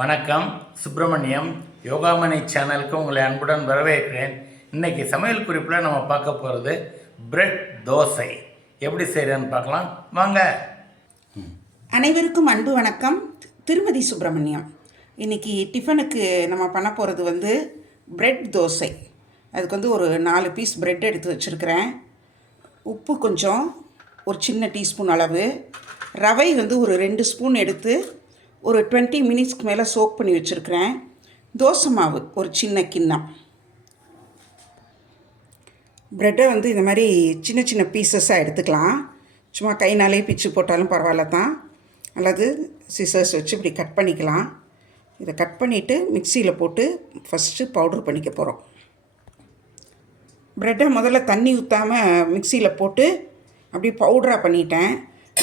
வணக்கம். சுப்பிரமணியம் யோகாமணி சேனலுக்கு உங்களை அன்புடன் வரவேற்கிறேன். இன்றைக்கி சமையல் குறிப்பில் நம்ம பார்க்க போகிறது பிரெட் தோசை எப்படி செய்கிறேன்னு பார்க்கலாம் வாங்க. அனைவருக்கும் அன்பு வணக்கம். திருமதி சுப்பிரமணியம். இன்றைக்கி டிஃபனுக்கு நம்ம பண்ண போகிறது பிரெட் தோசை. அதுக்கு ஒரு 4 பீஸ் பிரெட் எடுத்து வச்சுருக்கிறேன். உப்பு கொஞ்சம், ஒரு சின்ன டீஸ்பூன் அளவு, ரவை ஒரு 2 ஸ்பூன் எடுத்து ஒரு 20 மினிட்ஸ்க்கு மேலே சோக் பண்ணி வச்சுருக்கிறேன். தோசை மாவு ஒரு சின்ன கிண்ணம். ப்ரெட்டை இந்த மாதிரி சின்ன சின்ன பீசஸாக எடுத்துக்கலாம். சும்மா கைனாலே பிச்சு போட்டாலும் பரவாயில்ல தான், அல்லது சிசர்ஸ் வச்சு இப்படி கட் பண்ணிக்கலாம். இதை கட் பண்ணிவிட்டு மிக்சியில் போட்டு ஃபஸ்ட்டு பவுட்ரு பண்ணிக்க போகிறோம். ப்ரெட்டை முதல்ல தண்ணி ஊற்றாமல் மிக்சியில் போட்டு அப்படி பவுட்ராக பண்ணிட்டேன்.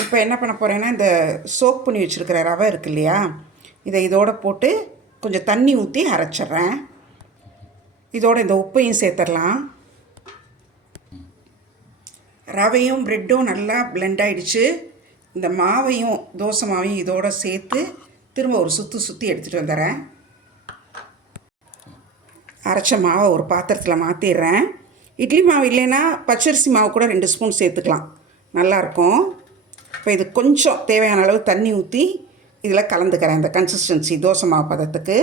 இப்போ என்ன பண்ண போகிறேன்னா, இந்த சோக் பண்ணி வச்சுருக்கிற ரவை இருக்கு இல்லையா, இதோடு போட்டு கொஞ்சம் தண்ணி ஊற்றி அரைச்சிட்றேன். இதோட இந்த உப்பையும் சேர்த்துடலாம். ரவையும் ப்ரெட்டும் நல்லா பிளெண்ட் ஆகிடுச்சு. இந்த மாவையும் தோசை மாவையும் இதோடு சேர்த்து திரும்ப ஒரு சுற்றி எடுத்துகிட்டு வந்துடுறேன். அரைச்ச மாவை ஒரு பாத்திரத்தில் மாற்றிடுறேன். இட்லி மாவு இல்லைன்னா பச்சரிசி மாவு கூட 2 ஸ்பூன் சேர்த்துக்கலாம், நல்லாயிருக்கும். இப்போ இது கொஞ்சம் தேவையான அளவு தண்ணி ஊற்றி இதில் கலந்துக்கிறேன். இந்த கன்சிஸ்டன்சி தோசை மாவு பதத்துக்கு.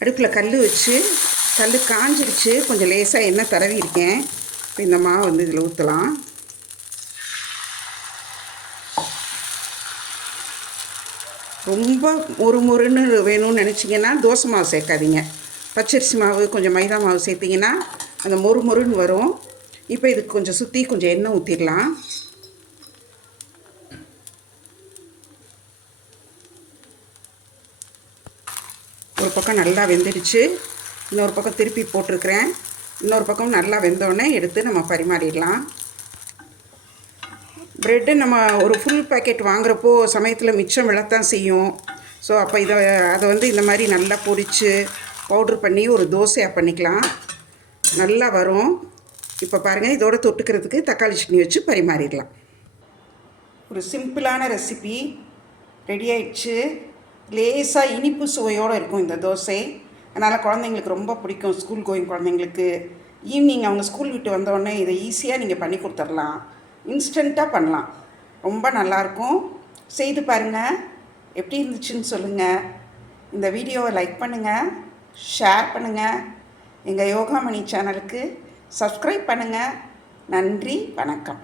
அடுப்பில் கல் வச்சு, கல் காஞ்சிடுச்சு, கொஞ்சம் லேசாக எண்ணெய் தடவி இருக்கேன். இப்போ இந்த மாவு இதில் ஊற்றலாம். ரொம்ப மொறுன்னு வேணும்னு நினச்சிங்கன்னா தோசை மாவு சேர்க்காதீங்க. பச்சரிசி மாவு கொஞ்சம் மைதா மாவு சேர்த்திங்கன்னா அந்த மொறுன்னு வரும். இப்போ இதுக்கு கொஞ்சம் சுற்றி கொஞ்சம் எண்ணெய் ஊற்றிடலாம். ஒரு பக்கம் நல்லா வெந்துடுச்சு, இன்னொரு பக்கம் திருப்பி போட்டிருக்கிறேன். இன்னொரு பக்கம் நல்லா வெந்தோடனே எடுத்து நம்ம பரிமாறிடலாம். ப்ரெட்டு நம்ம ஒரு ஃபுல் பேக்கெட் வாங்குகிறப்போ சமயத்தில் மிச்சம் விழத்தான் செய்யும். ஸோ அப்போ அதை இந்த மாதிரி நல்லா பொரித்து பவுட்ரு பண்ணி ஒரு தோசையாக பண்ணிக்கலாம், நல்லா வரும். இப்போ பாருங்கள், இதோடு தொட்டுக்கிறதுக்கு தக்காளி சட்னி வச்சு பரிமாறிடலாம். ஒரு சிம்பிளான ரெசிபி ரெடி ஆயிடுச்சு. லேசாக இனிப்பு சுவையோடு இருக்கும் இந்த தோசை. அதனால் குழந்தைங்களுக்கு ரொம்ப பிடிக்கும். ஸ்கூல் கோயிங் குழந்தைங்களுக்கு ஈவினிங் அவங்க ஸ்கூல் விட்டு வந்தோடனே இதை ஈஸியாக நீங்கள் பண்ணி கொடுத்துடலாம். இன்ஸ்டண்ட்டாக பண்ணலாம், ரொம்ப நல்லாயிருக்கும். செய்து பாருங்கள், எப்படி இருந்துச்சுன்னு சொல்லுங்கள். இந்த வீடியோவை லைக் பண்ணுங்கள், ஷேர் பண்ணுங்கள். எங்கள் யோகாமணி சேனலுக்கு சப்ஸ்கிரைப் பண்ணுங்கள். நன்றி, வணக்கம்.